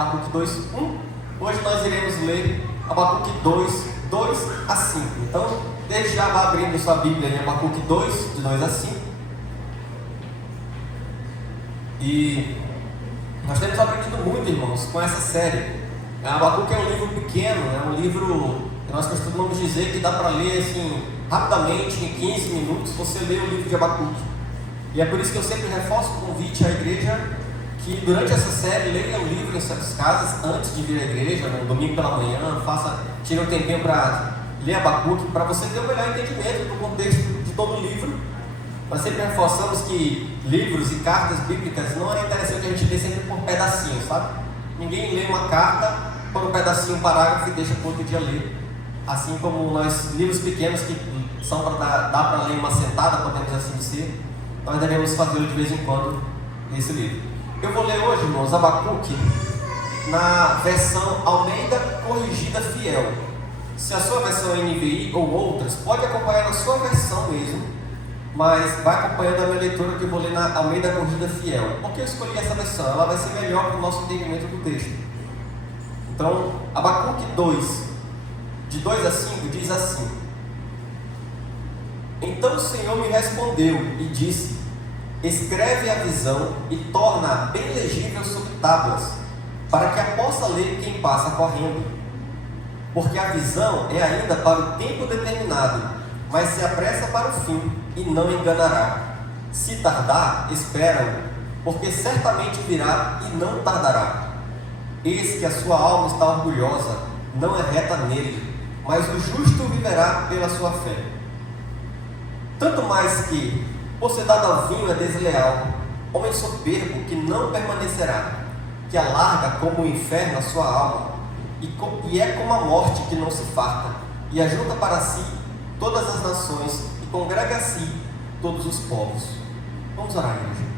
Abacuque 2:1. Hoje nós iremos ler Abacuque 2:2-5. Então, desde já vá abrindo sua Bíblia em Abacuque 2, de 2-5. E nós temos aprendido muito, irmãos, com essa série. Abacuque é um livro pequeno, é um livro que nós costumamos dizer que dá para ler assim, rapidamente, em 15 minutos, você lê o livro de Abacuque. E é por isso que eu sempre reforço o convite à igreja que durante essa série leia o livro em suas casas antes de vir à igreja, no domingo pela manhã, tire um tempinho para ler Abacuque, para você ter um melhor entendimento do contexto de todo o livro. Nós sempre reforçamos que livros e cartas bíblicas não é interessante a gente ler sempre por pedacinhos, sabe? Ninguém lê uma carta por um pedacinho, um parágrafo e deixa para outro dia ler. Assim como nós, livros pequenos que são para dar para ler uma sentada, podemos assim dizer, nós devemos fazê-lo de vez em quando nesse livro. Eu vou ler hoje, irmãos, Abacuque na versão Almeida Corrigida Fiel. Se a sua versão é NVI ou outras, pode acompanhar na sua versão mesmo, mas vai acompanhando a minha leitura que eu vou ler na Almeida Corrigida Fiel. Por que eu escolhi essa versão? Ela vai ser melhor para o nosso entendimento do texto. Então, Abacuque 2, de 2-5, diz assim: Então o Senhor me respondeu e disse: Escreve a visão e torna-a bem legível sobre tábuas, para que a possa ler quem passa correndo. Porque a visão é ainda para o tempo determinado, mas se apressa para o fim, e não enganará. Se tardar, espera-o, porque certamente virá e não tardará. Eis que a sua alma está orgulhosa, não é reta nele, mas o justo viverá pela sua fé. Tanto mais que, por ser dado ao vinho, é desleal, homem soberbo que não permanecerá, que alarga como o inferno a sua alma, e é como a morte que não se farta, e ajunta para si todas as nações, e congrega a si todos os povos. Vamos orar, igreja.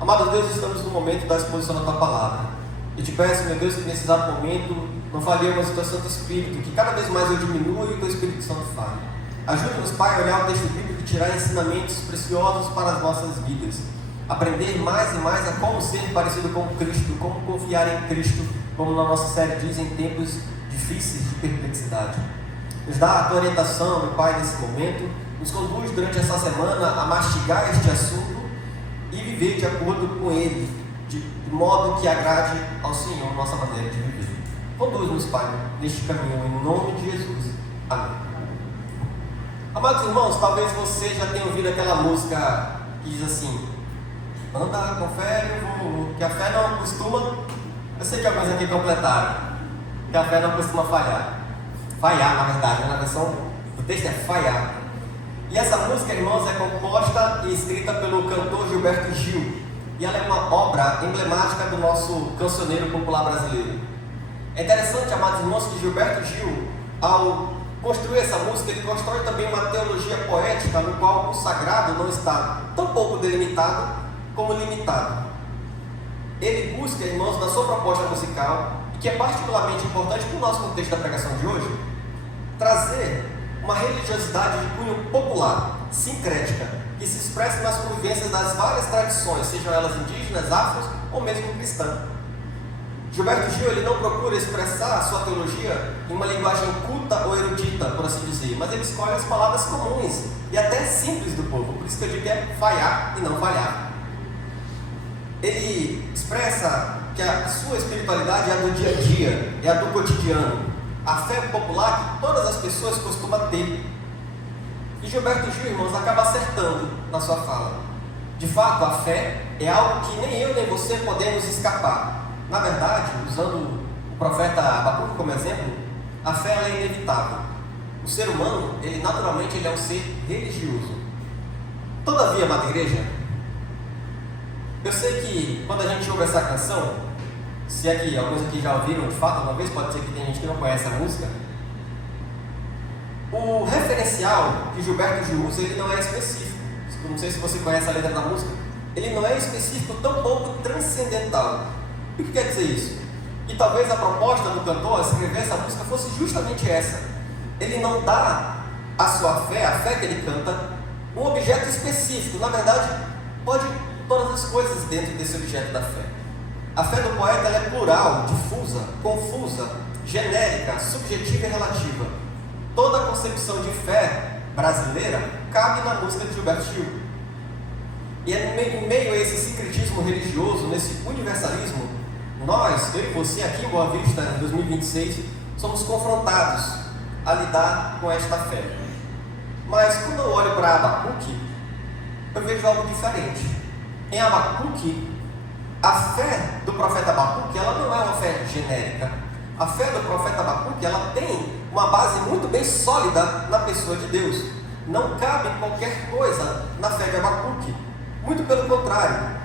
Amado Deus, estamos no momento da exposição da Tua Palavra. Eu te peço, meu Deus, que nesse exato momento não falhemos o Teu Santo Espírito, que cada vez mais eu diminua e o Teu Espírito Santo fale. Ajude-nos, Pai, a olhar o texto bíblico e tirar ensinamentos preciosos para as nossas vidas. Aprender mais e mais a como ser parecido com Cristo, como confiar em Cristo, como na nossa série diz, em tempos difíceis de perplexidade. Nos dá a Tua orientação, meu Pai, nesse momento. Nos conduz durante essa semana a mastigar este assunto e viver de acordo com ele, de modo que agrade ao Senhor nossa maneira de viver. Conduz-nos, Pai, neste caminho, em nome de Jesus. Amém. Amados irmãos, talvez você já tenha ouvido aquela música que diz assim: anda com fé, que a fé não costuma. Eu sei que alguns aqui completaram, que a fé não costuma falhar. Falhar, na verdade, na versão do texto é falhar. E essa música, irmãos, é composta e escrita pelo cantor Gilberto Gil. E ela é uma obra emblemática do nosso cancioneiro popular brasileiro. É interessante, amados irmãos, que Gilberto Gil, ao construir essa música, ele constrói também uma teologia poética no qual o sagrado não está tão pouco delimitado como limitado. Ele busca, irmãos, na sua proposta musical, e que é particularmente importante para o nosso contexto da pregação de hoje, trazer uma religiosidade de cunho popular, sincrética, que se expressa nas convivências das várias tradições, sejam elas indígenas, afros ou mesmo cristãs. Gilberto Gil, ele não procura expressar a sua teologia em uma linguagem culta ou erudita, por assim dizer, mas ele escolhe as palavras comuns e até simples do povo, por isso que eu digo que é falhar e não falhar. Ele expressa que a sua espiritualidade é a do dia a dia, é a do cotidiano, a fé popular que todas as pessoas costumam ter. E Gilberto Gil, irmãos, acaba acertando na sua fala. De fato, a fé é algo que nem eu nem você podemos escapar. Na verdade, usando o profeta Abacuque como exemplo, a fé ela é inevitável. O ser humano, ele naturalmente ele é um ser religioso. Todavia, amada igreja, eu sei que quando a gente ouve essa canção, se é que alguns aqui já ouviram de fato uma vez, pode ser que tem gente que não conhece a música, o referencial que Gilberto Gil usa, ele não é específico. Não sei se você conhece a letra da música. Ele não é específico, tampouco transcendental. O que quer dizer isso? E talvez a proposta do cantor a escrever essa música fosse justamente essa. Ele não dá à sua fé, a fé que ele canta, um objeto específico. Na verdade, pode todas as coisas dentro desse objeto da fé. A fé do poeta ela é plural, difusa, confusa, genérica, subjetiva e relativa. Toda a concepção de fé brasileira cabe na música de Gilberto Gil. E em meio a esse sincretismo religioso, nesse universalismo, nós, eu e você aqui em Boa Vista, em 2026, somos confrontados a lidar com esta fé. Mas quando eu olho para Abacuque, eu vejo algo diferente. Em Abacuque, a fé do profeta Abacuque, ela não é uma fé genérica. A fé do profeta Abacuque, ela tem uma base muito bem sólida na pessoa de Deus. Não cabe qualquer coisa na fé de Abacuque. Muito pelo contrário.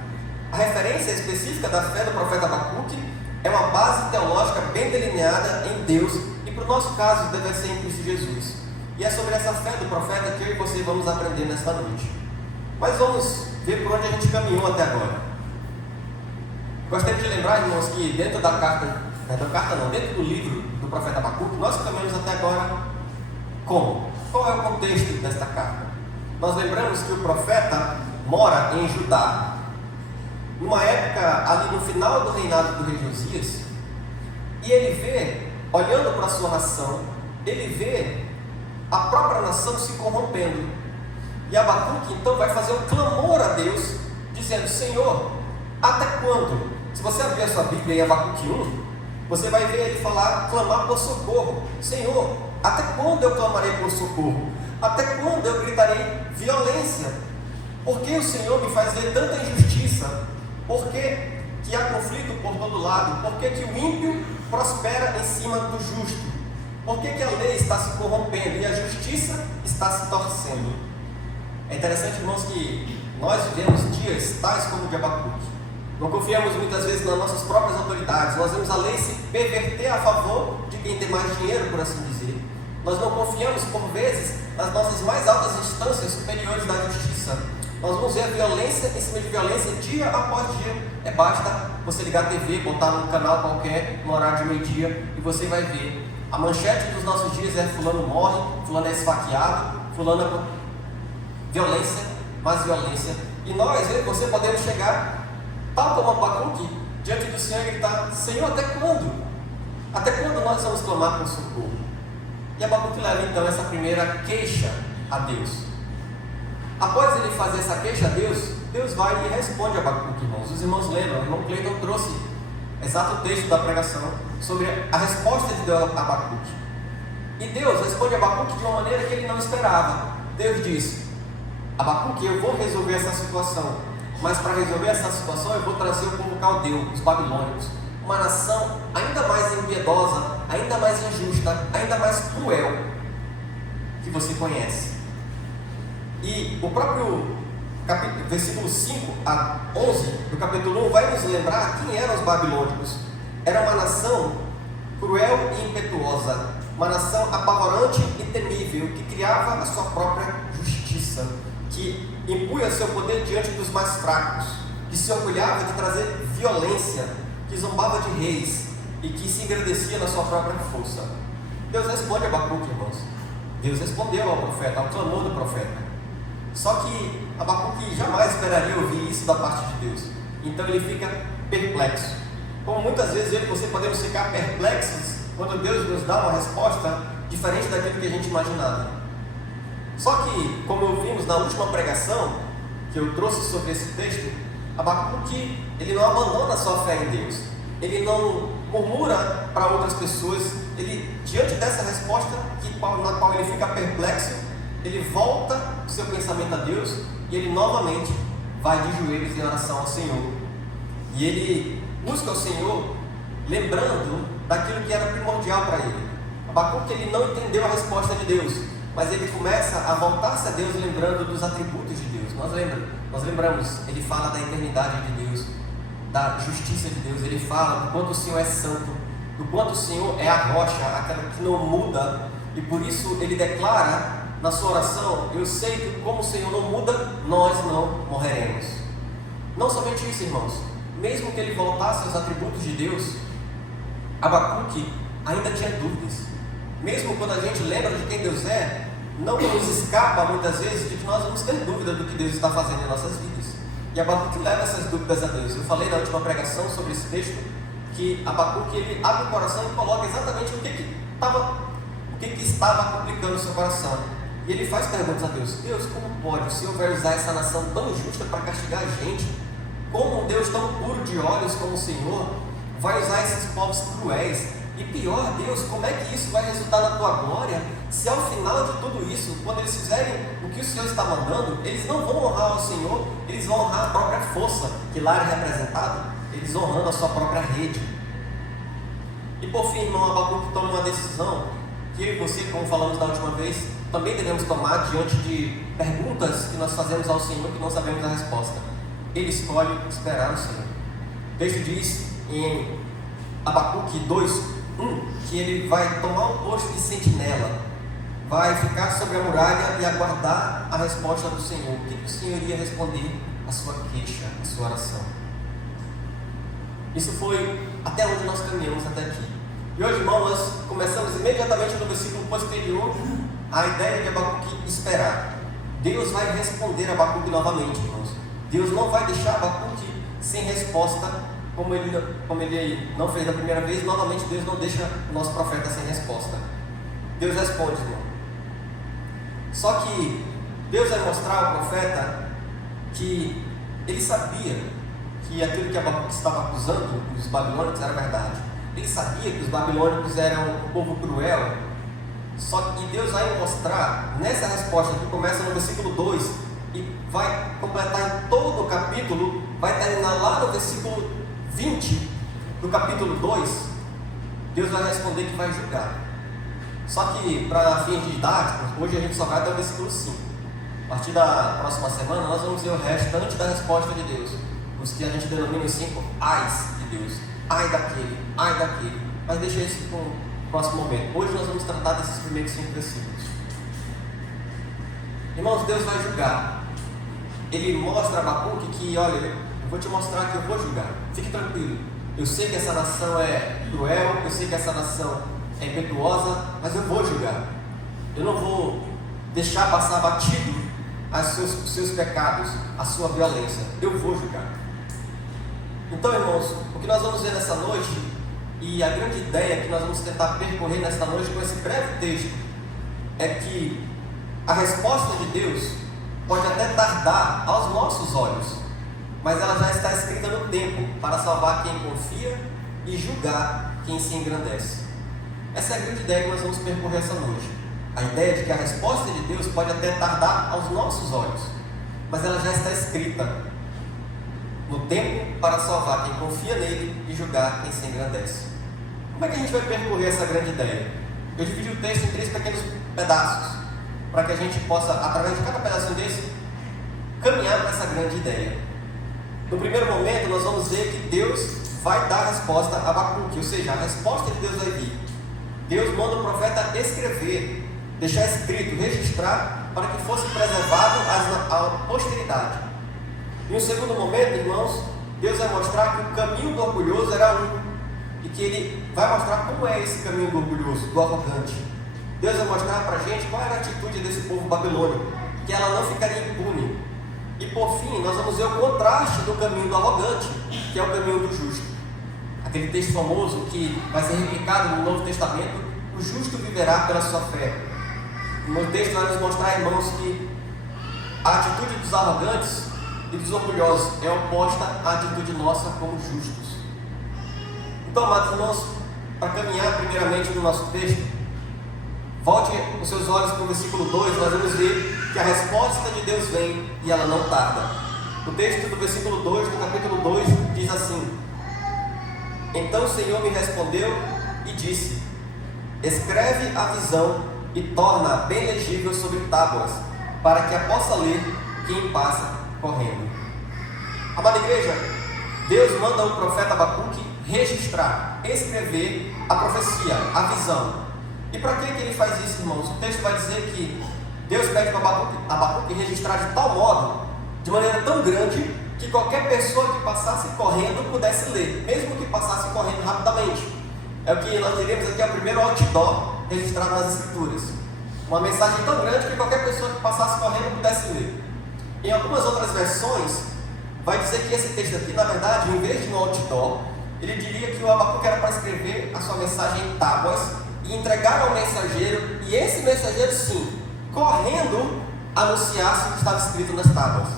A referência específica da fé do profeta Abacuque é uma base teológica bem delineada em Deus e, para o nosso caso, deve ser em Cristo Jesus. E é sobre essa fé do profeta que eu e você vamos aprender nesta noite. Mas vamos ver por onde a gente caminhou até agora. Gostaria de lembrar, irmãos, que dentro dentro do livro do profeta Abacuque, nós caminhamos até agora como? Qual é o contexto desta carta? Nós lembramos que o profeta mora em Judá, numa época ali no final do reinado do rei Josias, e ele vê, olhando para a sua nação, ele vê a própria nação se corrompendo. E Abacuque então vai fazer um clamor a Deus, dizendo: Senhor, até quando? Se você abrir a sua Bíblia em Abacuque 1, você vai ver ele clamar por socorro. Senhor, até quando eu clamarei por socorro? Até quando eu gritarei violência? Por que o Senhor me faz ver tanta injustiça? Por que há conflito por todo lado? Por que o ímpio prospera em cima do justo? Por que a lei está se corrompendo e a justiça está se torcendo? É interessante, irmãos, que nós vivemos dias tais como o de Abacuque. Não confiamos muitas vezes nas nossas próprias autoridades. Nós vemos a lei se perverter a favor de quem tem mais dinheiro, por assim dizer. Nós não confiamos, por vezes, nas nossas mais altas instâncias superiores da justiça. Nós vamos ver a violência em cima de violência dia após dia. Basta você ligar a TV, botar num canal qualquer, no horário de meio-dia, e você vai ver. A manchete dos nossos dias é: fulano morre, fulano é esfaqueado, fulano é violência, mais violência. E nós, eu e você, podemos chegar, tal como Abacuque, diante do Senhor e gritar: Senhor, até quando? Até quando nós vamos clamar por socorro? E Abacuque leva então essa primeira queixa a Deus. Após ele fazer essa queixa a Deus, Deus vai e responde a Abacuque, irmãos. Os irmãos lembram, o irmão Cleiton trouxe exato texto da pregação sobre a resposta de Deus a Abacuque. E Deus responde a Abacuque de uma maneira que ele não esperava. Deus diz: Abacuque, eu vou resolver essa situação, mas para resolver essa situação eu vou trazer o povo caldeu, os babilônicos, uma nação ainda mais impiedosa, ainda mais injusta, ainda mais cruel que você conhece. E o próprio versículo 5 a 11 do capítulo 1 vai nos lembrar quem eram os babilônicos. Era uma nação cruel e impetuosa, uma nação apavorante e temível, que criava a sua própria justiça, que impunha seu poder diante dos mais fracos, que se orgulhava de trazer violência, que zombava de reis e que se engrandecia na sua própria força. Deus responde a Abacuque, irmãos. Deus respondeu ao profeta, ao clamor do profeta. Só que Abacuque jamais esperaria ouvir isso da parte de Deus. Então ele fica perplexo. Como muitas vezes eu e você podemos ficar perplexos quando Deus nos dá uma resposta diferente daquilo que a gente imaginava. Só que, como vimos na última pregação que eu trouxe sobre esse texto, Abacuque, ele não abandona a sua fé em Deus. Ele não murmura para outras pessoas. Ele, diante dessa resposta na qual ele fica perplexo, ele volta o seu pensamento a Deus e ele novamente vai de joelhos em oração ao Senhor. E ele busca o Senhor lembrando daquilo que era primordial para ele. Abacuque, ele não entendeu a resposta de Deus, mas ele começa a voltar-se a Deus lembrando dos atributos de Deus. Nós lembramos, ele fala da eternidade de Deus, da justiça de Deus. Ele fala do quanto o Senhor é santo, do quanto o Senhor é a rocha, aquela que não muda. E por isso ele declara na sua oração: eu sei que como o Senhor não muda, nós não morreremos. Não somente isso, irmãos, mesmo que ele voltasse aos atributos de Deus, Abacuque ainda tinha dúvidas. Mesmo quando a gente lembra de quem Deus é, não nos escapa muitas vezes de que nós vamos ter dúvida do que Deus está fazendo em nossas vidas. E Abacuque leva essas dúvidas a Deus. Eu falei na última pregação sobre esse texto que Abacuque ele abre o coração e coloca exatamente o que estava complicando o seu coração. E ele faz perguntas a Deus. Deus, como pode o Senhor vai usar essa nação tão justa para castigar a gente? Como um Deus tão puro de olhos como o Senhor vai usar esses povos cruéis? E pior, Deus, como é que isso vai resultar na tua glória? Se ao final de tudo isso, quando eles fizerem o que o Senhor está mandando, eles não vão honrar ao Senhor, eles vão honrar a própria força, que lá é representado, eles honrando a sua própria rede. E por fim, irmão, Abacuque toma uma decisão que eu e você, como falamos da última vez, também devemos tomar diante de perguntas que nós fazemos ao Senhor que não sabemos a resposta. Ele escolhe esperar no Senhor. O texto diz em Abacuque 2:1 que ele vai tomar um posto de sentinela, vai ficar sobre a muralha e aguardar a resposta do Senhor. O que o Senhor iria responder à sua queixa, à sua oração? Isso foi até onde nós caminhamos até aqui. E hoje, irmão, nós começamos imediatamente no versículo posterior a ideia de Abacuque esperar. Deus vai responder a Abacuque novamente, irmãos. Deus não vai deixar Abacuque sem resposta, como ele não fez da primeira vez. Novamente, Deus não deixa o nosso profeta sem resposta. Deus responde, irmão. Só que Deus vai mostrar ao profeta que ele sabia que aquilo que Abacuque estava acusando os babilônicos era verdade. Ele sabia que os babilônicos eram um povo cruel. Só que Deus vai mostrar nessa resposta que começa no versículo 2 e vai completar em todo o capítulo, vai terminar lá no versículo 20 do capítulo 2. Deus vai responder que vai julgar. Só que, para fins didáticos, hoje a gente só vai até o versículo 5. A partir da próxima semana, nós vamos ver o restante da resposta de Deus, os que a gente denomina os 5 ais de Deus. Ai daquele, ai daquele. Mas deixa isso para o próximo momento. Hoje nós vamos tratar desses primeiros 5 versículos. Irmãos, Deus vai julgar. Ele mostra a Abacuque que, olha, eu vou te mostrar que eu vou julgar. Fique tranquilo. Eu sei que essa nação é cruel, eu sei que essa nação é impetuosa, mas eu vou julgar. Eu não vou deixar passar batido os seus pecados, a sua violência. Eu vou julgar. Então, irmãos, o que nós vamos ver nessa noite, e a grande ideia que nós vamos tentar percorrer nesta noite com esse breve texto, é que a resposta de Deus pode até tardar aos nossos olhos, mas ela já está escrita no tempo para salvar quem confia e julgar quem se engrandece. Essa é a grande ideia que nós vamos percorrer essa noite. A ideia de que a resposta de Deus pode até tardar aos nossos olhos, mas ela já está escrita no tempo para salvar quem confia nele e julgar quem se engrandece. Como é que a gente vai percorrer essa grande ideia? Eu dividi o texto em 3 pequenos pedaços, para que a gente possa, através de cada pedacinho desse, caminhar para essa grande ideia. No primeiro momento, nós vamos ver que Deus vai dar a resposta a Abacuque, ou seja, a resposta de Deus vai vir. Deus manda o profeta escrever, deixar escrito, registrar, para que fosse preservado à posteridade. Em um segundo momento, irmãos, Deus vai mostrar que o caminho do orgulhoso era um, e que Ele vai mostrar como é esse caminho do orgulhoso, do arrogante. Deus vai mostrar para a gente qual era a atitude desse povo babilônico, que ela não ficaria impune. E por fim, nós vamos ver o contraste do caminho do arrogante, que é o caminho do justo. Aquele texto famoso que vai ser replicado no Novo Testamento: o justo viverá pela sua fé. No texto vai nos mostrar, irmãos, que a atitude dos arrogantes e dos orgulhosos é oposta à atitude nossa como justos. Então, amados irmãos, para caminhar primeiramente no nosso texto, volte os seus olhos para o versículo 2, nós vamos ver que a resposta de Deus vem e ela não tarda. O texto do versículo 2, do capítulo 2, diz assim: Então o Senhor me respondeu e disse: Escreve a visão e torna bem legível sobre tábuas, para que a possa ler quem passa correndo. Amada igreja, Deus manda o profeta Abacuque registrar, escrever a profecia, a visão. E para que ele faz isso, irmãos? O texto vai dizer que Deus pede para Abacuque registrar de tal modo, de maneira tão grande, que qualquer pessoa que passasse correndo pudesse ler, mesmo que passasse correndo rapidamente. É o que nós diremos aqui, é o primeiro outdoor registrado nas Escrituras. Uma mensagem tão grande que qualquer pessoa que passasse correndo pudesse ler. Em algumas outras versões, vai dizer que esse texto aqui, na verdade, em vez de no outdoor, ele diria que o Abacuque era para escrever a sua mensagem em tábuas e entregar ao mensageiro, e esse mensageiro, sim, correndo, anunciasse o que estava escrito nas tábuas.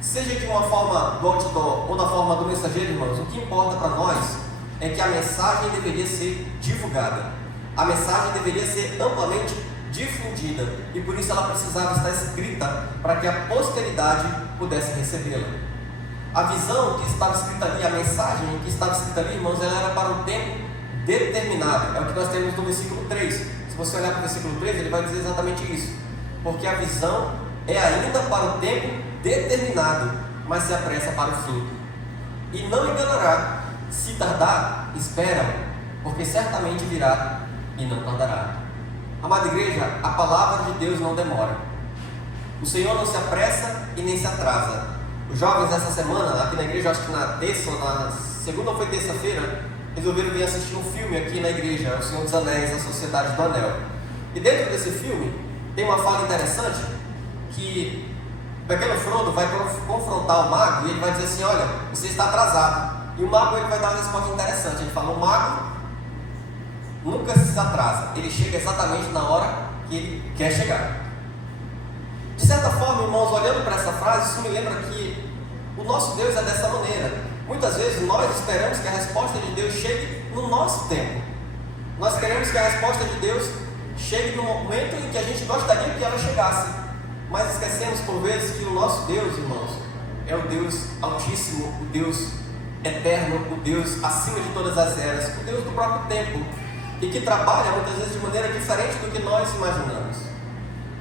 Seja de uma forma do outdoor ou da forma do mensageiro, irmãos, o que importa para nós é que a mensagem deveria ser divulgada. A mensagem deveria ser amplamente difundida, e por isso ela precisava estar escrita para que a posteridade pudesse recebê-la. A visão que estava escrita ali, a mensagem que estava escrita ali, irmãos, ela era para um tempo determinado. É o que nós temos no versículo 3. Se você olhar para o versículo 3, ele vai dizer exatamente isso. Porque a visão é ainda para o tempo determinado, mas se apressa para o fim. E não enganará. Se tardar, espera, porque certamente virá e não tardará. Amada igreja, a palavra de Deus não demora. O Senhor não se apressa e nem se atrasa. Os jovens essa semana, aqui na igreja, acho que na terça ou na segunda ou foi terça-feira, resolveram vir assistir um filme aqui na igreja, O Senhor dos Anéis, A Sociedade do Anel. E dentro desse filme, tem uma fala interessante, que o pequeno Frodo vai confrontar o mago, e ele vai dizer assim, olha, você está atrasado. E o mago ele vai dar uma resposta interessante, ele fala, o mago nunca se atrasa, ele chega exatamente na hora que ele quer chegar. De certa forma, irmãos, olhando para essa frase, isso me lembra que o nosso Deus é dessa maneira. Muitas vezes nós esperamos que a resposta de Deus chegue no nosso tempo. Nós queremos que a resposta de Deus chegue no momento em que a gente gostaria que ela chegasse. Mas esquecemos por vezes que o nosso Deus, irmãos, é o Deus Altíssimo, o Deus Eterno, o Deus acima de todas as eras, o Deus do próprio tempo, e que trabalha muitas vezes de maneira diferente do que nós imaginamos.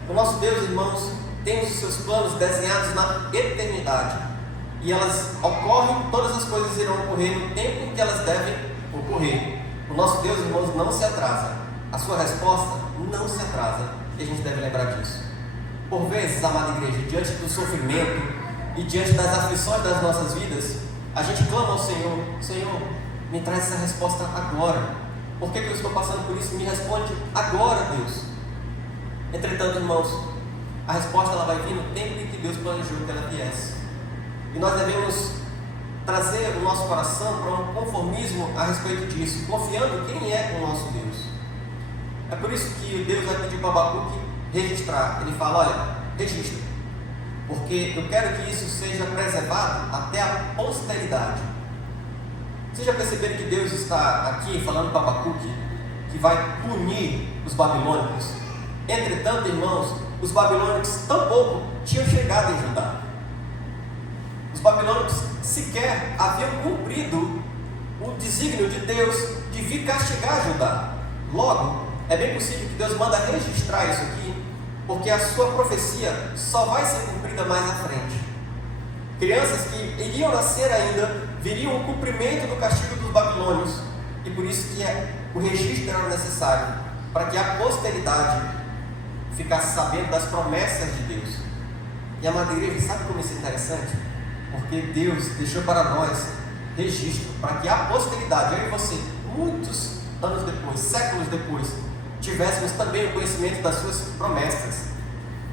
O nosso Deus, irmãos, tem os seus planos desenhados na eternidade, e elas ocorrem, todas as coisas irão ocorrer no tempo em que elas devem ocorrer. O nosso Deus, irmãos, não se atrasa, a sua resposta não se atrasa, e a gente deve lembrar disso. Por vezes, amada igreja, diante do sofrimento e diante das aflições das nossas vidas, a gente clama ao Senhor, Senhor, me traz essa resposta agora. Por que eu estou passando por isso? Me responde agora, Deus. Entretanto, irmãos, a resposta ela vai vir no tempo em que Deus planejou que ela viesse. E nós devemos trazer o nosso coração para um conformismo a respeito disso, confiando quem é o nosso Deus. É por isso que Deus vai pedir para Abacuque registrar. Ele fala, olha, registra, porque eu quero que isso seja preservado até a posteridade. Vocês já perceberam que Deus está aqui falando para Abacuque que vai punir os babilônicos? Entretanto, irmãos, os babilônicos tampouco tinham chegado em Judá. Os babilônicos sequer haviam cumprido o desígnio de Deus de vir castigar Judá. Logo, é bem possível que Deus manda registrar isso aqui, porque a sua profecia só vai ser cumprida mais à frente. Crianças que iriam nascer ainda viriam o cumprimento do castigo dos babilônios, e por isso que o registro era necessário, para que a posteridade ficasse sabendo das promessas de Deus. E a amada igreja, sabe como isso é interessante? Porque Deus deixou para nós registro, para que a posteridade, eu e você, muitos anos depois, séculos depois, tivéssemos também o conhecimento das suas promessas.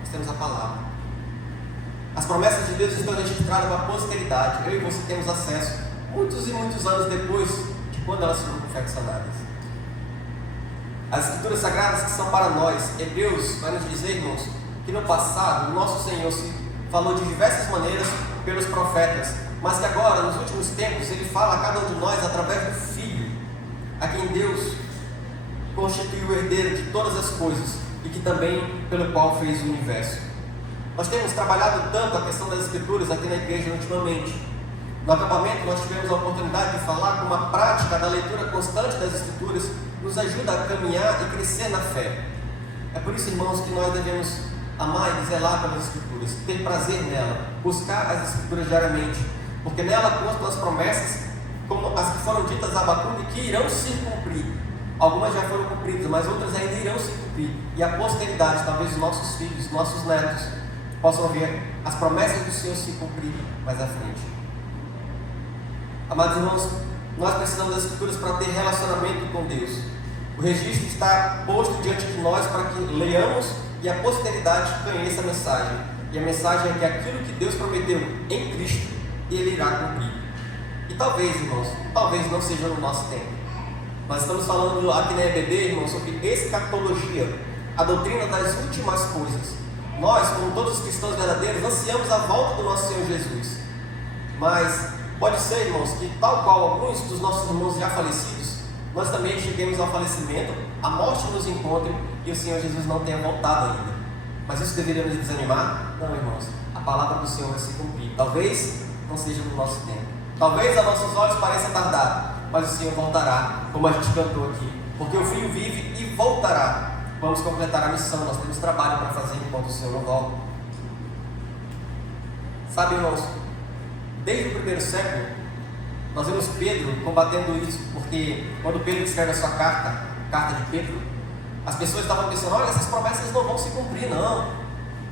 Nós temos a palavra. As promessas de Deus estão registradas para a posteridade. Eu e você temos acesso muitos e muitos anos depois de quando elas foram confeccionadas. As escrituras sagradas que são para nós, Hebreus vai nos dizer, irmãos, que no passado o nosso Senhor se falou de diversas maneiras pelos profetas, mas que agora, nos últimos tempos, Ele fala a cada um de nós através do Filho, a quem Deus constituiu o herdeiro de todas as coisas e que também pelo qual fez o universo. Nós temos trabalhado tanto a questão das escrituras aqui na igreja ultimamente. No acampamento nós tivemos a oportunidade de falar como a prática da leitura constante das escrituras nos ajuda a caminhar e crescer na fé. É por isso, irmãos, que nós devemos amar e zelar pelas escrituras, ter prazer nela, buscar as escrituras diariamente, porque nela constam as promessas, como as que foram ditas a Abacuque, que irão se cumprir. Algumas já foram cumpridas, mas outras ainda irão se cumprir. E a posteridade, talvez os nossos filhos, nossos netos, possam ver as promessas do Senhor se cumprir mais à frente. Amados irmãos, nós precisamos das escrituras para ter relacionamento com Deus. O registro está posto diante de nós para que leiamos e a posteridade conheça a mensagem. E a mensagem é que aquilo que Deus prometeu em Cristo, Ele irá cumprir. E talvez, irmãos, talvez não seja no nosso tempo. Nós estamos falando aqui na EBD, irmãos, sobre escatologia, a doutrina das últimas coisas. Nós, como todos os cristãos verdadeiros, ansiamos a volta do nosso Senhor Jesus. Mas pode ser, irmãos, que tal qual alguns dos nossos irmãos já falecidos, nós também cheguemos ao falecimento, a morte nos encontre e o Senhor Jesus não tenha voltado ainda. Mas isso deveria nos desanimar? Não, irmãos. A palavra do Senhor vai se cumprir. Talvez não seja no nosso tempo. Talvez a nossos olhos pareça tardar, mas o Senhor voltará, como a gente cantou aqui. Porque o Filho vive e voltará. Vamos completar a missão. Nós temos trabalho para fazer enquanto o Senhor não volta. Sabe, irmãos, desde o primeiro século, nós vemos Pedro combatendo isso, porque quando Pedro escreve a sua carta de Pedro, as pessoas estavam pensando, olha, essas promessas não vão se cumprir, não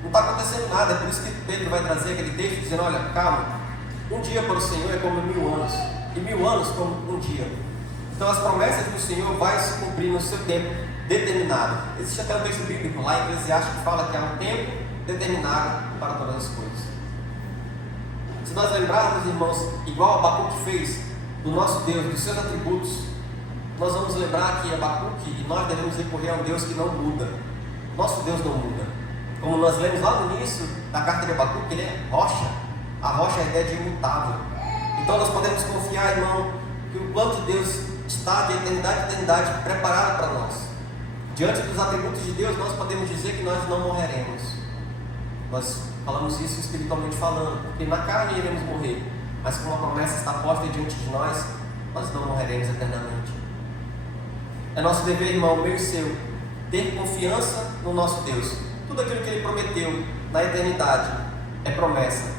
está acontecendo nada. É por isso que Pedro vai trazer aquele texto dizendo, olha, calma, um dia para o Senhor é como 1000 anos, e 1000 anos como um dia. Então as promessas do Senhor vai se cumprir no seu tempo determinado. Existe até um texto bíblico lá em Eclesiastes que fala que há um tempo determinado para todas as coisas. Se nós lembrarmos, irmãos, igual Abacuque fez do nosso Deus, dos seus atributos, nós vamos lembrar que Abacuque e nós devemos recorrer a um Deus que não muda. Nosso Deus não muda. Como nós lemos lá no início da carta de Abacuque, ele é rocha. A rocha é a ideia de imutável. Então nós podemos confiar, irmão, que o plano de Deus está de eternidade a eternidade preparado para nós. Diante dos atributos de Deus, nós podemos dizer que nós não morreremos. Nós falamos isso espiritualmente falando, porque na carne iremos morrer, mas como a promessa está posta diante de nós, nós não morreremos eternamente. É nosso dever, irmão, meu e seu, ter confiança no nosso Deus. Tudo aquilo que Ele prometeu na eternidade é promessa.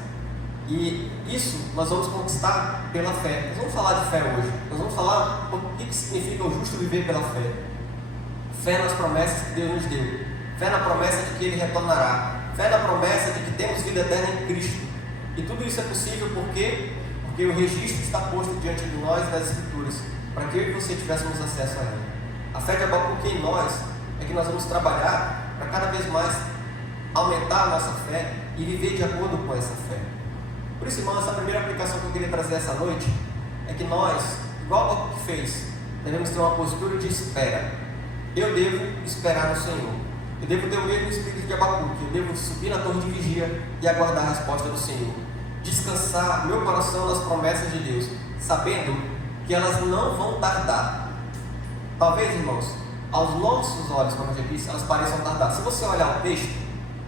E isso nós vamos conquistar pela fé. Nós vamos falar de fé hoje. Nós vamos falar o que significa o justo viver pela fé. Fé nas promessas que Deus nos deu. Fé na promessa de que Ele retornará. Fé na promessa de que temos vida eterna em Cristo. E tudo isso é possível porque o registro está posto diante de nós nas Escrituras, para que eu e você tivéssemos acesso a Ele. A fé de Abacuque em nós é que nós vamos trabalhar para cada vez mais aumentar a nossa fé e viver de acordo com essa fé. Por isso, irmão, essa primeira aplicação que eu queria trazer essa noite é que nós, igual o Abacuque fez, devemos ter uma postura de espera. Eu devo esperar no Senhor. Eu devo ter o mesmo espírito de Abacuque. Eu devo subir na torre de vigia e aguardar a resposta do Senhor. Descansar meu coração nas promessas de Deus, sabendo que elas não vão tardar. Talvez, irmãos, aos nossos olhos, como eu já disse, elas pareçam tardar. Se você olhar o texto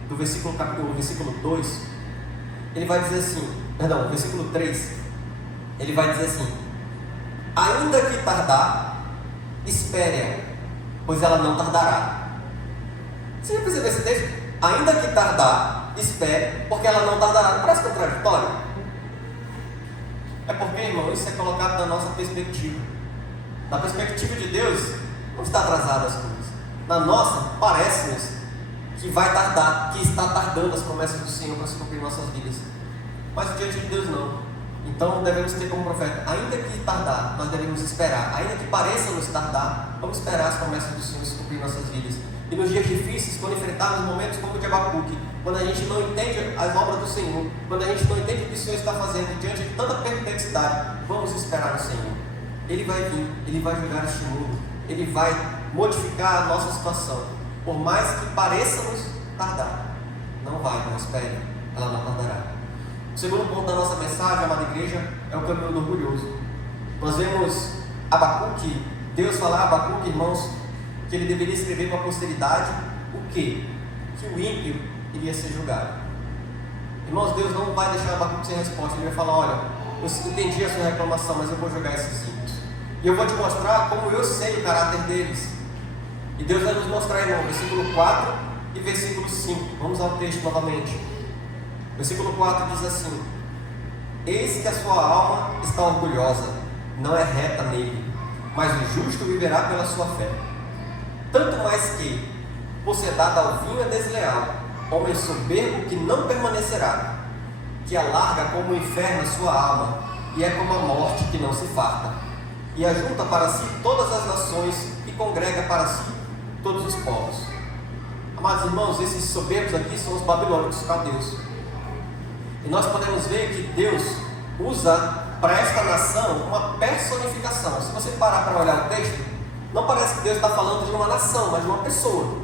do versículo 2, ele vai dizer assim, versículo 3, ele vai dizer assim: ainda que tardar, espere, pois ela não tardará. Você já percebeu esse texto? Ainda que tardar, espere, porque ela não tardará. Não parece contraditório? É porque, irmão, isso é colocado na nossa perspectiva. Na perspectiva de Deus, não está atrasada as coisas. Na nossa, parece-nos que vai tardar, que está tardando as promessas do Senhor para se cumprir em nossas vidas. Mas diante de Deus não. Então devemos ter como profeta, ainda que tardar, nós devemos esperar. Ainda que pareça nos tardar, vamos esperar as promessas do Senhor se cumprir em nossas vidas. E nos dias difíceis, quando enfrentarmos momentos como o de Abacuque, quando a gente não entende as obras do Senhor, quando a gente não entende o que o Senhor está fazendo diante de tanta perplexidade, vamos esperar no Senhor. Ele vai vir, Ele vai julgar este mundo, Ele vai modificar a nossa situação. Por mais que pareça-nos tardar, não vai, não espere, ela não tardará. O segundo ponto da nossa mensagem, amada igreja, é o caminho do orgulhoso. Nós vemos Abacuque, Deus falar a Abacuque, irmãos, que ele deveria escrever para a posteridade o quê? Que o ímpio iria ser julgado. Irmãos, Deus não vai deixar Abacuque sem resposta. Ele vai falar: olha, eu entendi a sua reclamação, mas eu vou julgar esses ímpios. E eu vou te mostrar como eu sei o caráter deles. E Deus vai nos mostrar, irmão, versículo 4 e versículo 5. Vamos ao texto novamente. Versículo 4 diz assim: eis que a sua alma está orgulhosa, não é reta nele, mas o justo viverá pela sua fé. Tanto mais que, por ser dada ao vinho é desleal, homem soberbo que não permanecerá, que alarga como o inferno a sua alma, e é como a morte que não se farta, e ajunta para si todas as nações, e congrega para si todos os povos. Amados irmãos, esses soberbos aqui são os babilônicos, os caldeus. E nós podemos ver que Deus usa para esta nação uma personificação. Se você parar para olhar o texto, não parece que Deus está falando de uma nação, mas de uma pessoa.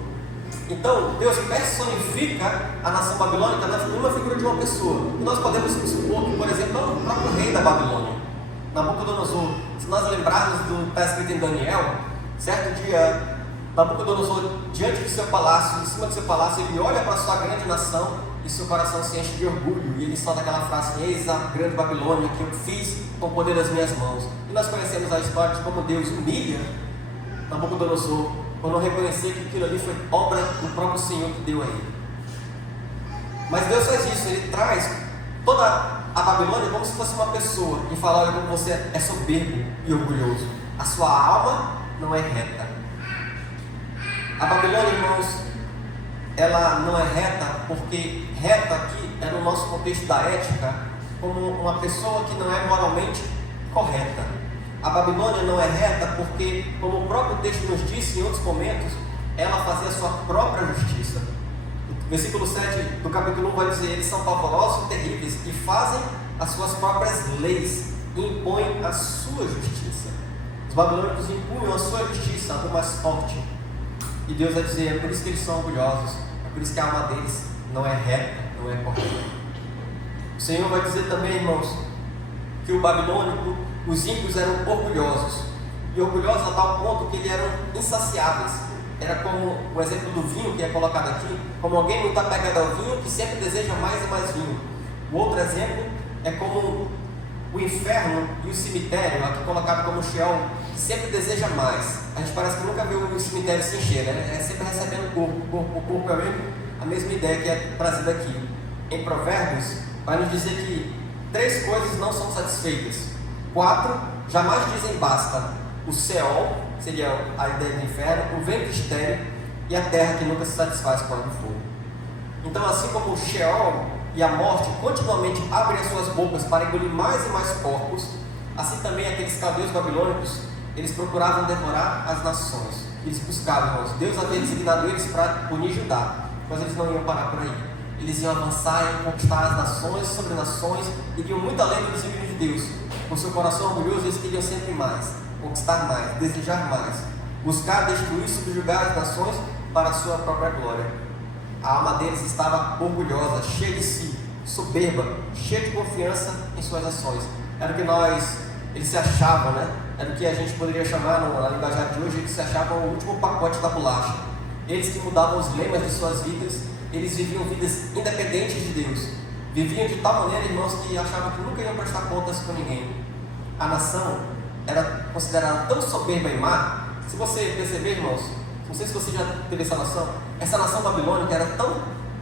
Então, Deus personifica a nação babilônica numa figura de uma pessoa. E nós podemos supor que, por exemplo, é o próprio rei da Babilônia, Nabucodonosor. Se nós lembrarmos do que está escrito em Daniel, certo dia, Nabucodonosor, diante do seu palácio, em cima do seu palácio, ele olha para a sua grande nação e seu coração se enche de orgulho. E ele solta aquela frase: eis a grande Babilônia que eu fiz com o poder das minhas mãos. E nós conhecemos a história de como Deus humilha Nabucodonosor por não reconhecer que aquilo ali foi obra do próprio Senhor que deu a ele. Mas Deus faz isso, Ele traz toda a Babilônia como se fosse uma pessoa e fala: olha como você é soberbo e orgulhoso, a sua alma não é reta. A Babilônia, irmãos, ela não é reta porque reta aqui é no nosso contexto da ética como uma pessoa que não é moralmente correta. A Babilônia não é reta porque, como o próprio texto nos disse em outros momentos, ela fazia a sua própria justiça. O versículo 7 do capítulo 1 vai dizer: eles são pavorosos e terríveis e fazem as suas próprias leis e impõem a sua justiça. Os babilônicos impunham a sua justiça, algo mais forte. E Deus vai dizer: é por isso que eles são orgulhosos, é por isso que a alma deles não é reta, não é correta. O Senhor vai dizer também, irmãos, que o babilônico, os ímpios eram orgulhosos, e orgulhosos a tal ponto que eles eram insaciáveis. Era como o exemplo do vinho que é colocado aqui, como alguém muito apegado ao vinho que sempre deseja mais e mais vinho. O outro exemplo é como o inferno e o cemitério, aqui colocado como Sheol, que sempre deseja mais. A gente parece que nunca viu o cemitério se encher, né? É sempre recebendo o corpo é a mesma ideia que é trazida aqui. Em Provérbios, vai nos dizer que 3 coisas não são satisfeitas. 4 jamais dizem basta: o Seol, seria a ideia do inferno, o vento estéril e a terra que nunca se satisfaz com o fogo. Então, assim como o Sheol e a morte continuamente abrem as suas bocas para engolir mais e mais corpos, assim também aqueles caldeus babilônicos, eles procuravam devorar as nações. Eles buscavam, irmãos. Deus havia designado eles para punir Judá, mas eles não iam parar por aí. Eles iam avançar e conquistar as nações sobre nações, e iam muito além do desígnio de Deus. Com seu coração orgulhoso, eles queriam sempre mais, conquistar mais, desejar mais, buscar destruir e subjugar as nações para a sua própria glória. A alma deles estava orgulhosa, cheia de si, soberba, cheia de confiança em suas ações. Era o que eles se achavam, né? Era o que a gente poderia chamar, na linguagem de hoje, eles se achavam o último pacote da bolacha. Eles que mudavam os lemas de suas vidas, eles viviam vidas independentes de Deus. Viviam de tal maneira, irmãos, que achavam que nunca iam prestar contas com ninguém. A nação era considerada tão soberba e má. Se você perceber, irmãos, não sei se você já teve essa nação babilônica era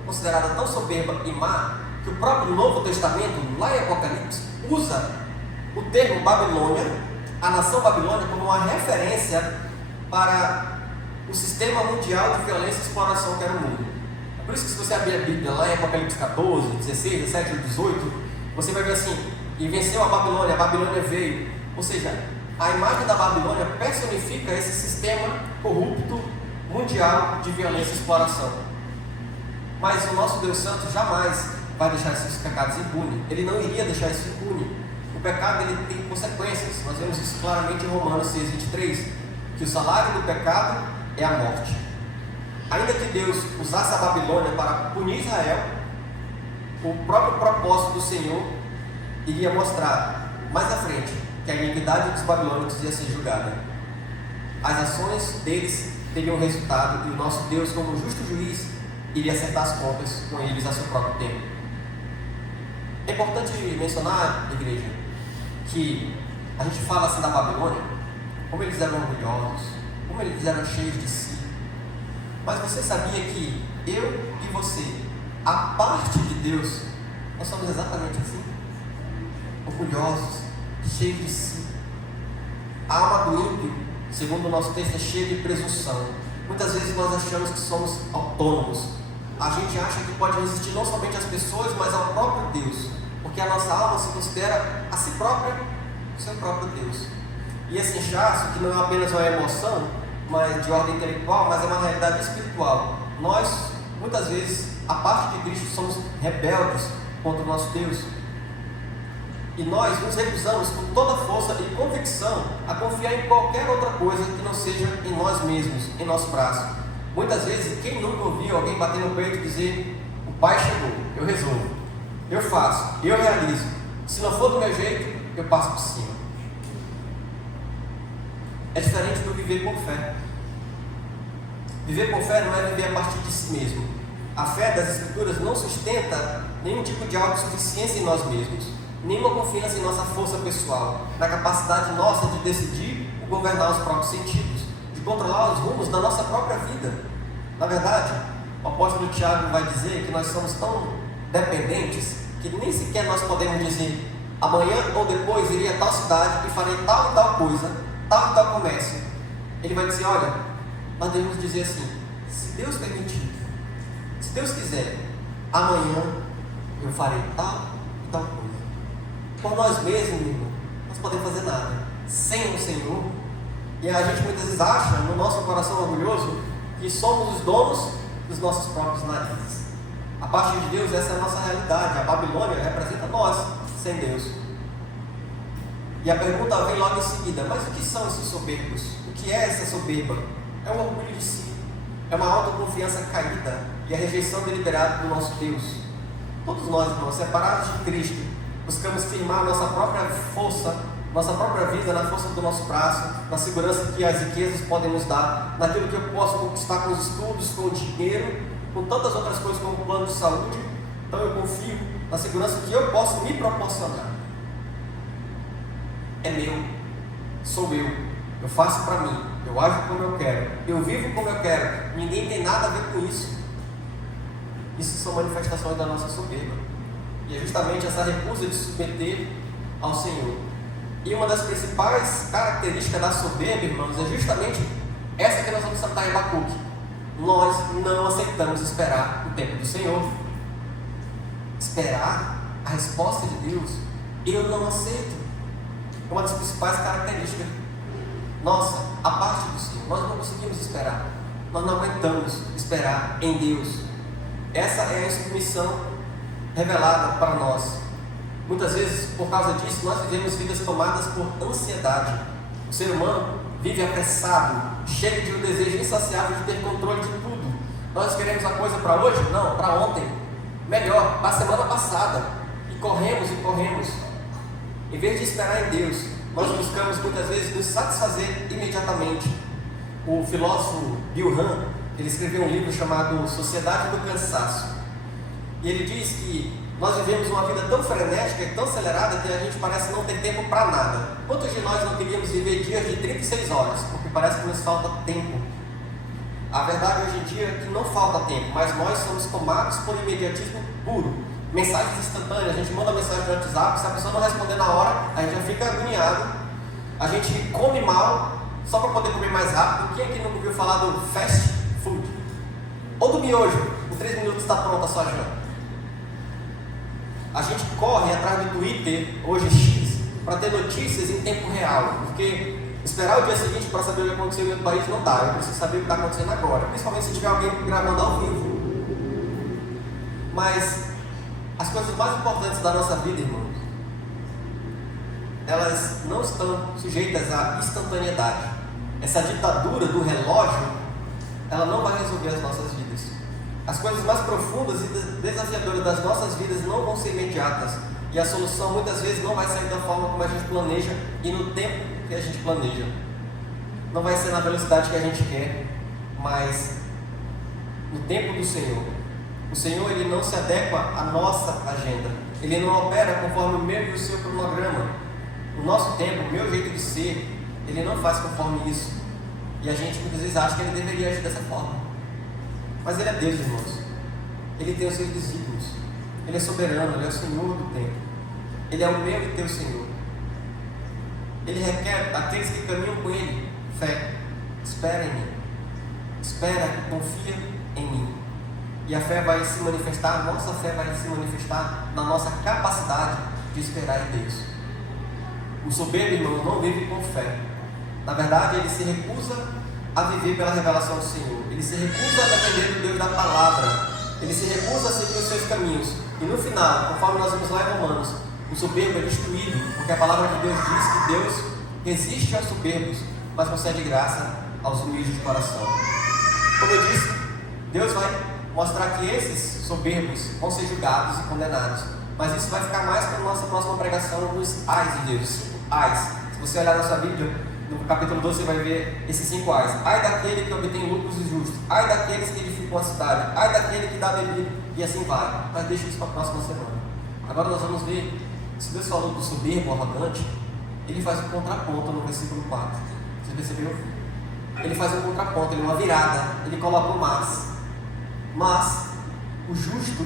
considerada tão soberba e má, que o próprio Novo Testamento, lá em Apocalipse, usa o termo Babilônia, a nação babilônica, como uma referência para o sistema mundial de violência e exploração que era o mundo. É por isso que, se você abrir a Bíblia lá em Apocalipse 14, 16, 17 e 18, você vai ver assim: e venceu a Babilônia veio. Ou seja, a imagem da Babilônia personifica esse sistema corrupto mundial de violência e exploração. Mas o nosso Deus Santo jamais vai deixar esses pecados impunes. Ele não iria deixar isso impune. O pecado, ele tem consequências. Nós vemos isso claramente em Romanos 6, 23, que o salário do pecado é a morte. Ainda que Deus usasse a Babilônia para punir Israel, o próprio propósito do Senhor iria mostrar mais à frente que a iniquidade dos babilônicos ia ser julgada. As ações deles teriam resultado, e o nosso Deus, como justo juiz, iria acertar as contas com eles a seu próprio tempo. É importante mencionar, igreja, que a gente fala assim da Babilônia, como eles eram orgulhosos, como eles eram cheios de si. Mas você sabia que eu e você, a parte de Deus, nós somos exatamente assim? Orgulhosos, cheios de si. A alma do ímpio, segundo o nosso texto, é cheia de presunção. Muitas vezes nós achamos que somos autônomos. A gente acha que pode resistir não somente às pessoas, mas ao próprio Deus, porque a nossa alma se considera a si própria o seu próprio Deus. E esse inchaço, que não é apenas uma emoção, mas de ordem intelectual, mas é uma realidade espiritual. nós, muitas vezes, a parte de Cristo, somos rebeldes contra o nosso Deus. E nós nos recusamos com toda força e convicção a confiar em qualquer outra coisa que não seja em nós mesmos, em nosso braço. Muitas vezes, quem nunca ouviu alguém bater no peito e dizer: o Pai chegou, eu resolvo, eu faço, eu realizo. Se não for do meu jeito, eu passo por cima. É diferente do viver por fé. Viver por fé não é viver a partir de si mesmo. A fé das Escrituras não sustenta nenhum tipo de autossuficiência em nós mesmos, nenhuma confiança em nossa força pessoal, na capacidade nossa de decidir ou governar os próprios sentidos, de controlar os rumos da nossa própria vida. Na verdade, o apóstolo Tiago vai dizer que nós somos tão dependentes que nem sequer nós podemos dizer: amanhã ou depois irei a tal cidade e farei tal e tal coisa, tal e tal comércio. Ele vai dizer: olha, nós devemos dizer assim: se Deus permitir, se Deus quiser, amanhã eu farei tal e tal coisa. Por nós mesmos, irmão, nós não podemos fazer nada sem o Senhor. E a gente muitas vezes acha, no nosso coração orgulhoso, que somos os donos dos nossos próprios narizes. A parte de Deus, essa é a nossa realidade. A Babilônia representa nós, sem Deus. E a pergunta vem logo em seguida: mas o que são esses soberbos? O que é essa soberba? É o orgulho de si, é uma autoconfiança caída e a rejeição deliberada do nosso Deus. Todos nós, irmãos, separados de Cristo, buscamos firmar nossa própria força, nossa própria vida na força do nosso braço, na segurança que as riquezas podem nos dar, naquilo que eu posso conquistar com os estudos, com o dinheiro, com tantas outras coisas como o plano de saúde. Então eu confio na segurança que eu posso me proporcionar. É meu, sou eu faço para mim, eu ajo como eu quero, eu vivo como eu quero, ninguém tem nada a ver com isso. Isso são manifestações da nossa soberba. E é justamente essa recusa de submeter ao Senhor. E uma das principais características da soberba, irmãos, é justamente essa que nós vamos tratar em Abacuque. Nós não aceitamos esperar o tempo do Senhor. Esperar a resposta de Deus, eu não aceito. É uma das principais características. Nossa, a parte do Senhor, nós não conseguimos esperar. Nós não aguentamos esperar em Deus. Essa é a submissão revelada para nós. Muitas vezes, por causa disso, nós vivemos vidas tomadas por ansiedade. O ser humano vive apressado, cheio de um desejo insaciável de ter controle de tudo. Nós queremos a coisa para hoje? Não, para ontem. Melhor, para a semana passada. E corremos. Em vez de esperar em Deus, nós buscamos muitas vezes nos satisfazer imediatamente. O filósofo Bill Han, ele escreveu um livro chamado Sociedade do Cansaço. E ele diz que nós vivemos uma vida tão frenética e tão acelerada que a gente parece não ter tempo para nada. Quantos de nós não queríamos viver dias de 36 horas? Porque parece que nos falta tempo. A verdade hoje em dia é que não falta tempo, mas nós somos tomados por imediatismo puro. Mensagens instantâneas, a gente manda mensagem no WhatsApp, se a pessoa não responder na hora, a gente já fica agoniado. A gente come mal, só para poder comer mais rápido. Quem aqui não ouviu falar do fast food? Ou do miojo, em 3 minutos está pronta a sua janta. A gente corre atrás do Twitter, hoje X, para ter notícias em tempo real, porque esperar o dia seguinte para saber o que aconteceu em outro país não dá. Eu preciso saber o que está acontecendo agora, principalmente se tiver alguém gravando ao vivo. Mas as coisas mais importantes da nossa vida, irmãos, elas não estão sujeitas à instantaneidade. Essa ditadura do relógio, ela não vai resolver as nossas vidas. As coisas mais profundas e desafiadoras das nossas vidas não vão ser imediatas. E a solução muitas vezes não vai sair da forma como a gente planeja e no tempo que a gente planeja. Não vai ser na velocidade que a gente quer, mas no tempo do Senhor. O Senhor, ele não se adequa à nossa agenda. Ele não opera conforme o meu e o seu cronograma. O nosso tempo, o meu jeito de ser, ele não faz conforme isso. E a gente muitas vezes acha que ele deveria agir dessa forma. Mas ele é Deus, irmãos. Ele tem os seus desígnios. Ele é soberano, ele é o Senhor do tempo. Ele é o meu e teu Senhor. Ele requer daqueles que caminham com ele fé. Espera em mim. Espera e confia em mim. E a fé vai se manifestar, a nossa fé vai se manifestar na nossa capacidade de esperar em Deus. O soberbo, irmão, não vive com fé. Na verdade, ele se recusa a viver pela revelação do Senhor. Ele se recusa a depender do Deus da palavra. Ele se recusa a seguir os seus caminhos. E no final, conforme nós vimos lá em Romanos, o soberbo é destruído, porque a palavra de Deus diz que Deus resiste aos soberbos, mas concede graça aos humildes de coração. Como eu disse, Deus vai mostrar que esses soberbos vão ser julgados e condenados. Mas isso vai ficar mais para a nossa próxima pregação dos ais de Deus, 5 ais. Se você olhar na sua Bíblia, no capítulo 12 você vai ver esses 5 ais. Ai daquele que obtém lucros injustos, ai daqueles que edificam a cidade, ai daquele que dá bebida, e assim vai. Mas deixa isso para a próxima semana. Agora nós vamos ver, se Deus falou do soberbo, arrogante, ele faz um contraponto no versículo 4. Você percebeu? Ele faz um contraponto, uma virada, ele coloca o mas o justo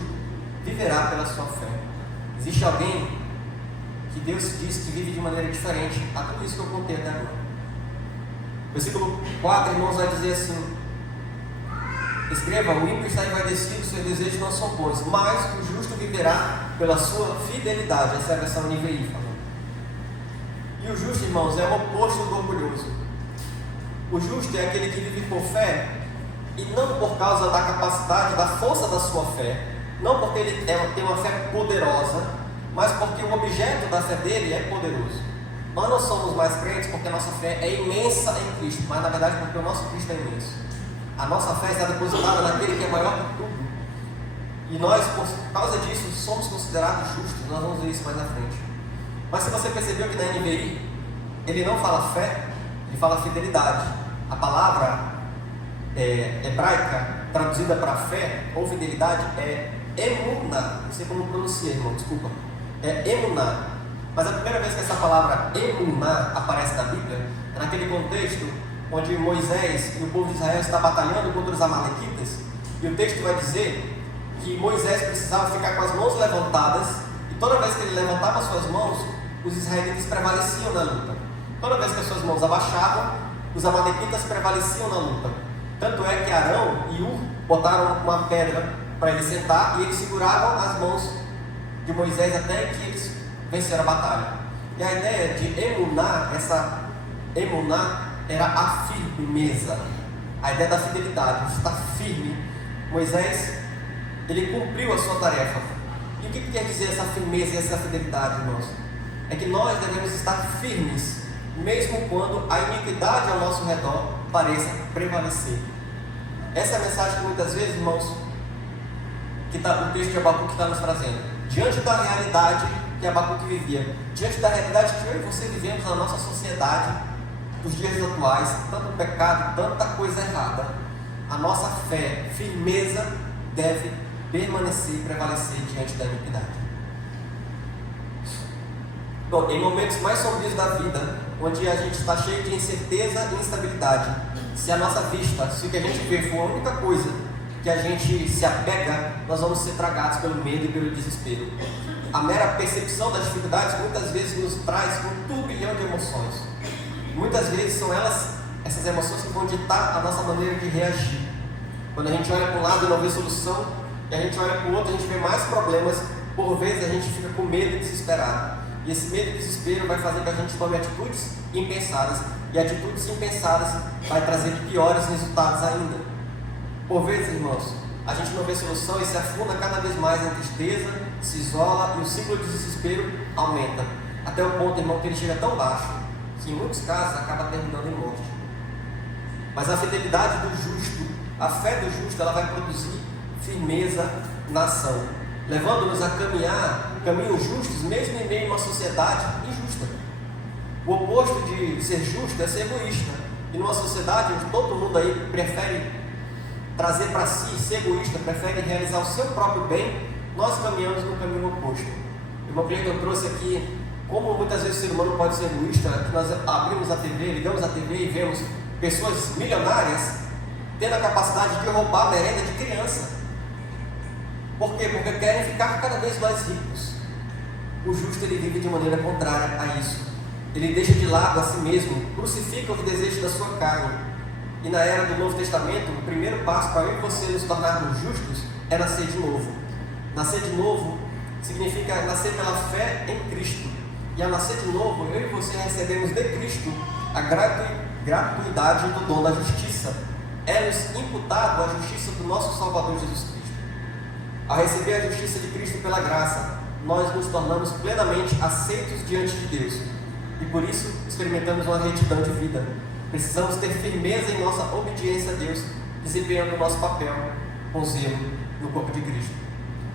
viverá pela sua fé. Existe alguém que Deus diz que vive de maneira diferente a tudo isso que eu contei até agora. Versículo 4, irmãos, vai dizer assim: escreva, o ímpio está envaidecido, seus desejos não são bons, mas o justo viverá pela sua fidelidade. Essa é a versão NVI falando. E o justo, irmãos, é o oposto do orgulhoso. O justo é aquele que vive por fé, e não por causa da capacidade, da força da sua fé, não porque ele tem uma fé poderosa, mas porque o objeto da fé dele é poderoso. Nós não somos mais crentes porque a nossa fé é imensa em Cristo, mas na verdade porque o nosso Cristo é imenso. A nossa fé está depositada naquele que é maior que tudo. E nós, por causa disso, somos considerados justos. Nós vamos ver isso mais à frente. Mas se você percebeu que na NVI, ele não fala fé, ele fala fidelidade. A palavra hebraica, traduzida para fé ou fidelidade, é emuná. Não sei como pronuncia, irmão, desculpa. É emuná. Mas a primeira vez que essa palavra emuná aparece na Bíblia é naquele contexto onde Moisés e o povo de Israel está batalhando contra os amalequitas, e o texto vai dizer que Moisés precisava ficar com as mãos levantadas, e toda vez que ele levantava as suas mãos, os israelitas prevaleciam na luta. Toda vez que as suas mãos abaixavam, os amalequitas prevaleciam na luta. Tanto é que Arão e Ur botaram uma pedra para ele sentar, e eles seguravam as mãos de Moisés até que eles venceram a batalha. E a ideia de emuná, essa emuná, era a firmeza, a ideia da fidelidade, estar firme. Moisés, ele cumpriu a sua tarefa. E o que quer dizer essa firmeza e essa fidelidade, irmãos? É que nós devemos estar firmes, mesmo quando a iniquidade ao nosso redor pareça prevalecer. Essa é a mensagem que muitas vezes, irmãos, que o texto de Abacuque está nos trazendo. Diante da realidade que Abacuque vivia, diante da realidade que eu e você vivemos na nossa sociedade, dos dias atuais, tanto pecado, tanta coisa errada, a nossa fé, firmeza, deve permanecer e prevalecer diante da iniquidade. Bom, em momentos mais sombrios da vida, onde a gente está cheio de incerteza e instabilidade, se a nossa vista, se o que a gente vê for a única coisa que a gente se apega, nós vamos ser tragados pelo medo e pelo desespero. A mera percepção das dificuldades muitas vezes nos traz um turbilhão de emoções. Muitas vezes são essas emoções que vão ditar a nossa maneira de reagir. Quando a gente olha para um lado e não vê solução, e a gente olha para o outro e a gente vê mais problemas, por vezes a gente fica com medo e desesperado. E esse medo e desespero vai fazer com que a gente tome atitudes impensadas. E atitudes impensadas vai trazer piores resultados ainda. Por vezes, irmãos, a gente não vê solução e se afunda cada vez mais em tristeza, se isola e o ciclo de desespero aumenta. Até o ponto, irmão, que ele chega tão baixo que em muitos casos acaba terminando em morte. Mas a fidelidade do justo, a fé do justo, ela vai produzir firmeza na ação, levando-nos a caminhar caminhos justos, mesmo em meio a uma sociedade injusta. O oposto de ser justo é ser egoísta. E numa sociedade onde todo mundo aí prefere trazer para si, ser egoísta, prefere realizar o seu próprio bem, nós caminhamos no caminho oposto. O irmão Cleiton trouxe aqui como muitas vezes o ser humano pode ser egoísta, que nós abrimos a TV, ligamos a TV e vemos pessoas milionárias tendo a capacidade de roubar a merenda de criança. Por quê? Porque querem ficar cada vez mais ricos. O justo, ele vive de maneira contrária a isso. Ele deixa de lado a si mesmo, crucifica os desejos da sua carne. E na era do Novo Testamento, o primeiro passo para eu e você nos tornarmos justos é nascer de novo. Nascer de novo significa nascer pela fé em Cristo. E ao nascer de novo, eu e você recebemos de Cristo gratuidade do dom da justiça. É-nos imputado a justiça do nosso Salvador Jesus Cristo. Ao receber a justiça de Cristo pela graça, nós nos tornamos plenamente aceitos diante de Deus. E por isso experimentamos uma retidão de vida. Precisamos ter firmeza em nossa obediência a Deus, desempenhando o nosso papel com zelo no corpo de Cristo.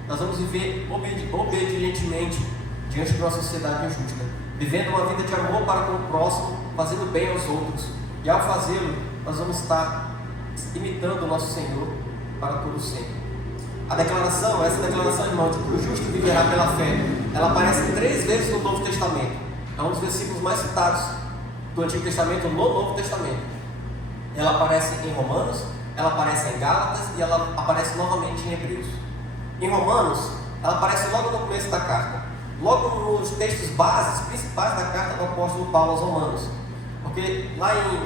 Nós vamos viver obedientemente diante de uma sociedade injusta, vivendo uma vida de amor para com o próximo, fazendo bem aos outros. E ao fazê-lo, nós vamos estar imitando o nosso Senhor para todo sempre. Essa declaração, irmão, de que o justo viverá pela fé, ela aparece 3 vezes no Novo Testamento. É um dos versículos mais citados do Antigo Testamento no Novo Testamento. Ela aparece em Romanos, ela aparece em Gálatas e ela aparece novamente em Hebreus. Em Romanos, ela aparece logo no começo da carta, logo nos textos principais da carta do apóstolo Paulo aos Romanos. Porque lá em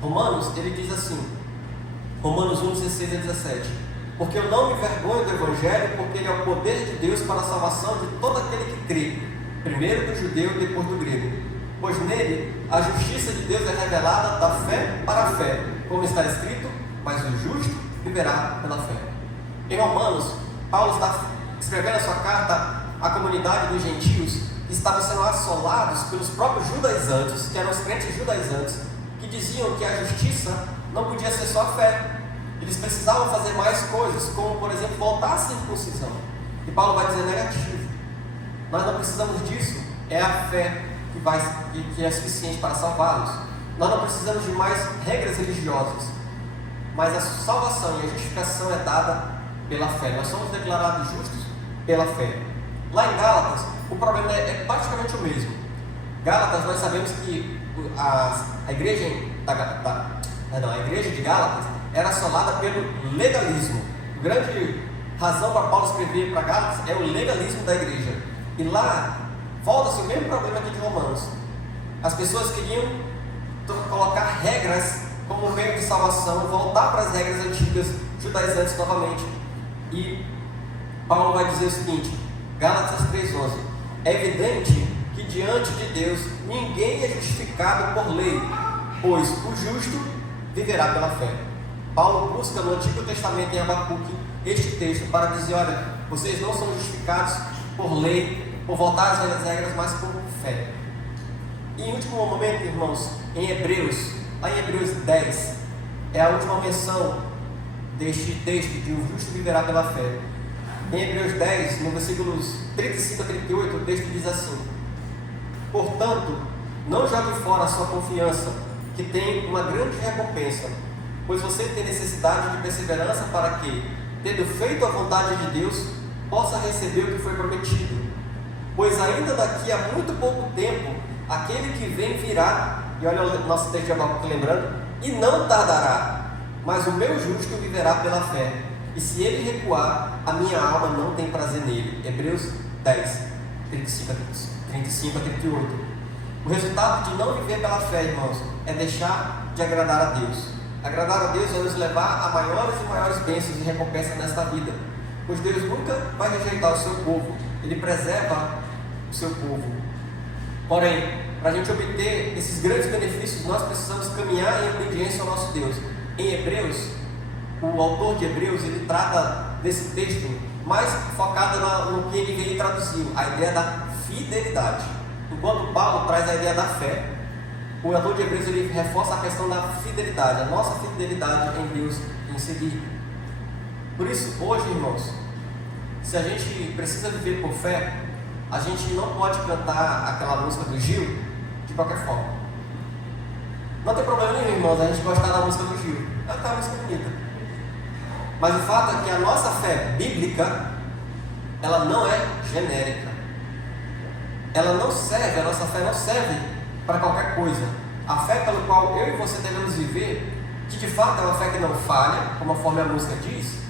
Romanos, ele diz assim, Romanos 1, 16 a 17: porque eu não me envergonho do Evangelho, porque ele é o poder de Deus para a salvação de todo aquele que crê, primeiro do judeu e depois do grego. Pois nele a justiça de Deus é revelada da fé para a fé, como está escrito, mas o justo viverá pela fé. Em Romanos, Paulo está escrevendo a sua carta à comunidade dos gentios, que estavam sendo assolados pelos próprios judaizantes, que eram os crentes judaizantes, que diziam que a justiça não podia ser só a fé. Eles precisavam fazer mais coisas, como, por exemplo, voltar à circuncisão. E Paulo vai dizer negativo. Nós não precisamos disso. É a fé que é suficiente para salvá-los. Nós não precisamos de mais regras religiosas. Mas a salvação e a justificação é dada pela fé. Nós somos declarados justos pela fé. Lá em Gálatas, o problema é praticamente o mesmo. Gálatas, nós sabemos que a igreja de Gálatas era assolada pelo legalismo. A grande razão para Paulo escrever para Gálatas é o legalismo da igreja. E lá volta-se o mesmo problema aqui de Romanos. As pessoas queriam colocar regras como meio de salvação, voltar para as regras antigas judaizantes novamente. E Paulo vai dizer o seguinte, Gálatas 3,11: é evidente que diante de Deus ninguém é justificado por lei, pois o justo viverá pela fé. Paulo busca no Antigo Testamento, em Abacuque, este texto para dizer: olha, vocês não são justificados por lei, por voltar às velhas regras, mas por fé. E em último momento, irmãos, em Hebreus, lá em Hebreus 10, é a última menção deste texto de o justo viverá pela fé. Em Hebreus 10, no versículos 35 a 38, o texto diz assim: portanto, não jogue fora a sua confiança, que tem uma grande recompensa, pois você tem necessidade de perseverança para que, tendo feito a vontade de Deus, possa receber o que foi prometido. Pois ainda daqui a muito pouco tempo, aquele que vem virá, e olha o nosso texto de Abacuque lembrando, e não tardará, mas o meu justo viverá pela fé, e se ele recuar, a minha alma não tem prazer nele. Hebreus 10, 35 a 38. O resultado de não viver pela fé, irmãos, é deixar de agradar a Deus. Agradar a Deus é nos levar a maiores e maiores bênçãos e recompensas nesta vida, pois Deus nunca vai rejeitar o seu povo, Ele preserva o seu povo. Porém, para a gente obter esses grandes benefícios, nós precisamos caminhar em obediência ao nosso Deus. Em Hebreus, o autor de Hebreus, ele trata desse texto mais focado no que ele traduziu, a ideia da fidelidade. Enquanto Paulo traz a ideia da fé, o autor de Hebreus ele reforça a questão da fidelidade, a nossa fidelidade em Deus, em seguir. Por isso, hoje, irmãos, se a gente precisa viver por fé, a gente não pode cantar aquela música do Gil de qualquer forma. Não tem problema nenhum, irmãos, a gente gostar da música do Gil. Ela tá uma música bonita. Mas o fato é que a nossa fé bíblica, ela não é genérica. Ela não serve, a nossa fé não serve para qualquer coisa. A fé pelo qual eu e você devemos viver, que de fato é uma fé que não falha, como a forma a música diz,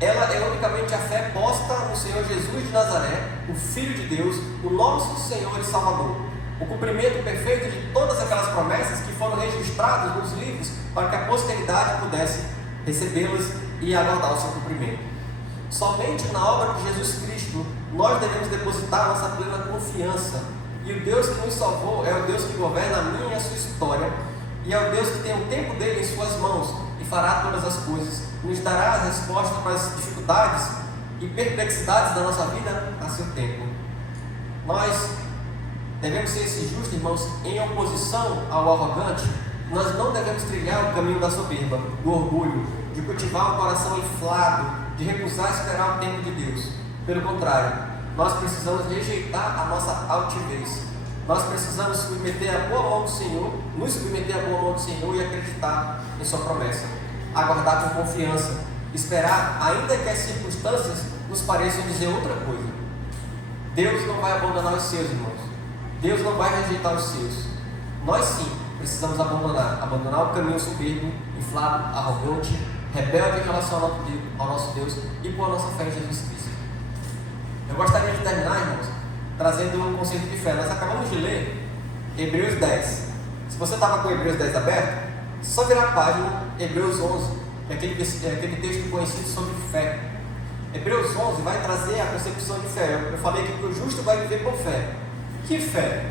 ela é unicamente a fé posta no Senhor Jesus de Nazaré, o Filho de Deus, o nosso Senhor e Salvador. O cumprimento perfeito de todas aquelas promessas que foram registradas nos livros para que a posteridade pudesse recebê-las e aguardar o seu cumprimento. Somente na obra de Jesus Cristo nós devemos depositar nossa plena confiança. E o Deus que nos salvou é o Deus que governa a minha e a sua história. e é o Deus que tem o tempo dele em suas mãos e fará todas as coisas, nos dará as respostas para as dificuldades e perplexidades da nossa vida a seu tempo. Nós devemos ser esse justo, irmãos, em oposição ao arrogante. Nós não devemos trilhar o caminho da soberba, do orgulho, de cultivar um coração inflado, de recusar esperar o tempo de Deus. Pelo contrário, nós precisamos rejeitar a nossa altivez. Nós precisamos submeter a boa mão do Senhor, nos submeter à boa mão do Senhor e acreditar em sua promessa. Aguardar com confiança, esperar, ainda que as circunstâncias nos pareçam dizer outra coisa. Deus não vai abandonar os seus, irmãos. Deus não vai rejeitar os seus. Nós sim precisamos abandonar o caminho soberbo, inflado, arrogante, rebelde em relação ao nosso Deus e pôr a nossa fé em Jesus Cristo. Eu gostaria de terminar, irmãos, trazendo um conceito de fé. Nós acabamos de ler Hebreus 10. Se você estava com Hebreus 10 aberto, é só virar a página Hebreus 11, que é aquele texto conhecido sobre fé. Hebreus 11 vai trazer a concepção de fé. Eu falei que o justo vai viver por fé. Que fé?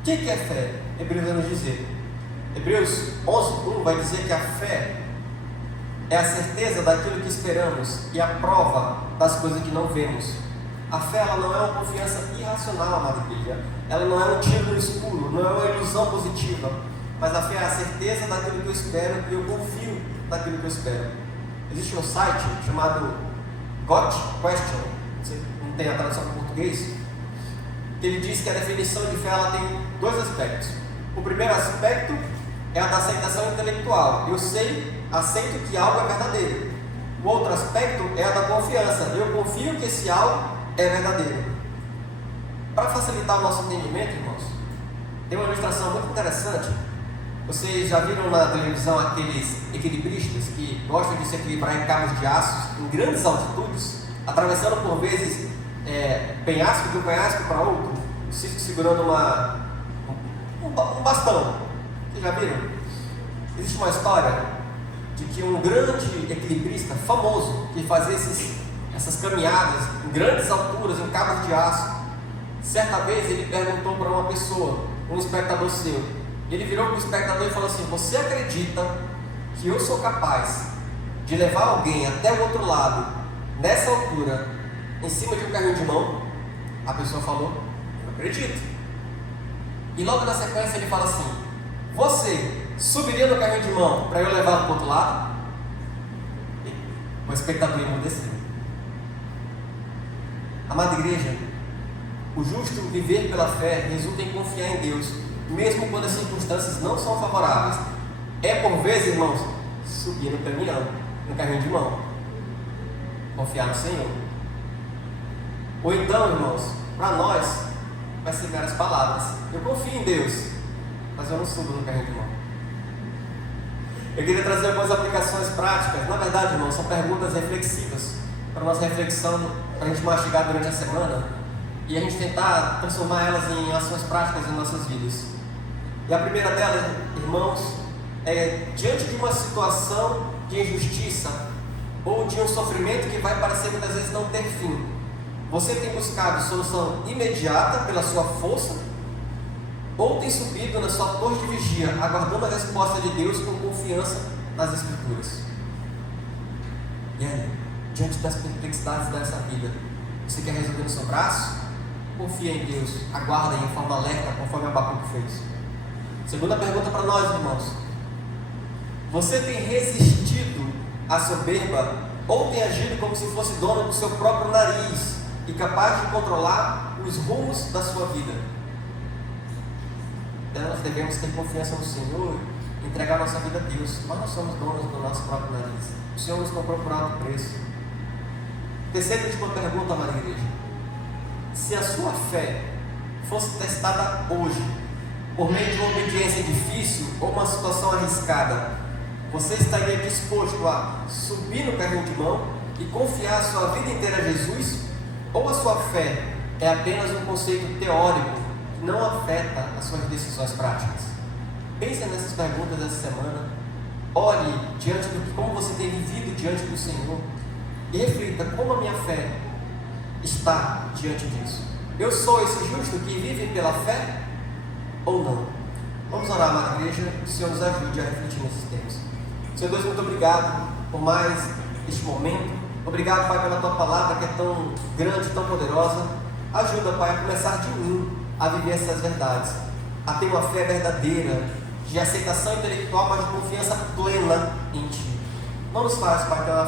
O que é fé? Hebreus vai nos dizer. Hebreus 11:1 vai dizer que a fé é a certeza daquilo que esperamos e a prova das coisas que não vemos. A fé, ela não é uma confiança irracional, amada igreja. Ela não é um tiro no escuro, não é uma ilusão positiva. Mas a fé é a certeza daquilo que eu espero e eu confio naquilo que eu espero. Existe um site chamado Got Question, não tem a tradução para português, que ele diz que a definição de fé ela tem dois aspectos. O primeiro aspecto é a da aceitação intelectual. Eu aceito que algo é verdadeiro. O outro aspecto é a da confiança. Eu confio que esse algo é verdadeiro. Para facilitar o nosso entendimento, irmãos, tem uma ilustração muito interessante. Vocês já viram na televisão aqueles equilibristas que gostam de se equilibrar em cabos de aço em grandes altitudes, atravessando por vezes penhasco de um penhasco para outro, segurando um bastão? Vocês já viram? Existe uma história de que um grande equilibrista famoso que fazia essas caminhadas em grandes alturas, em cabos de aço, certa vez ele perguntou para uma pessoa, um espectador seu, ele virou para o espectador e falou assim: você acredita que eu sou capaz de levar alguém até o outro lado, nessa altura, em cima de um carrinho de mão? A pessoa falou: eu acredito. E logo na sequência ele fala assim: você subiria no carrinho de mão para eu levá-lo para o outro lado? E o espectador emudeceu. Amada igreja, o justo viver pela fé resulta em confiar em Deus, mesmo quando as circunstâncias não são favoráveis. É por vezes, irmãos, subir no caminhão, no carrinho de mão, confiar no Senhor. Ou então, irmãos, para nós vai ser meras palavras. Eu confio em Deus, mas eu não subo no carrinho de mão. Eu queria trazer algumas aplicações práticas. Na verdade, irmãos, são perguntas reflexivas para a nossa reflexão, para a gente mastigar durante a semana e a gente tentar transformar elas em ações práticas em nossas vidas. E a primeira delas, irmãos, é diante de uma situação de injustiça ou de um sofrimento que vai parecer muitas vezes não ter fim, você tem buscado solução imediata pela sua força ou tem subido na sua torre de vigia, aguardando a resposta de Deus com confiança nas Escrituras? E aí, diante das perplexidades dessa vida, você quer resolver no seu braço? Confia em Deus, aguarda em forma alerta, conforme Abacuque fez. Segunda pergunta para nós, irmãos: você tem resistido à soberba ou tem agido como se fosse dono do seu próprio nariz e capaz de controlar os rumos da sua vida? Então nós devemos ter confiança no Senhor e entregar nossa vida a Deus. Nós não somos donos do nosso próprio nariz. O Senhor nos comprou por alto preço. Terceira e última pergunta, amada igreja: se a sua fé fosse testada hoje, por meio de uma obediência difícil ou uma situação arriscada, você estaria disposto a subir no carrinho de mão e confiar a sua vida inteira a Jesus? Ou a sua fé é apenas um conceito teórico que não afeta as suas decisões práticas? Pense nessas perguntas dessa semana. Olhe diante do que, como você tem vivido diante do Senhor, e reflita como a minha fé está diante disso. Eu sou esse justo que vive pela fé ou não? Vamos orar, amada igreja, que o Senhor nos ajude a refletir nesses termos. Senhor Deus, muito obrigado por mais este momento. Obrigado, Pai, pela Tua palavra que é tão grande, tão poderosa. Ajuda, Pai, a começar de mim a viver essas verdades, a ter uma fé verdadeira, de aceitação intelectual, mas de confiança plena em Ti. Não nos faz, Pai, pela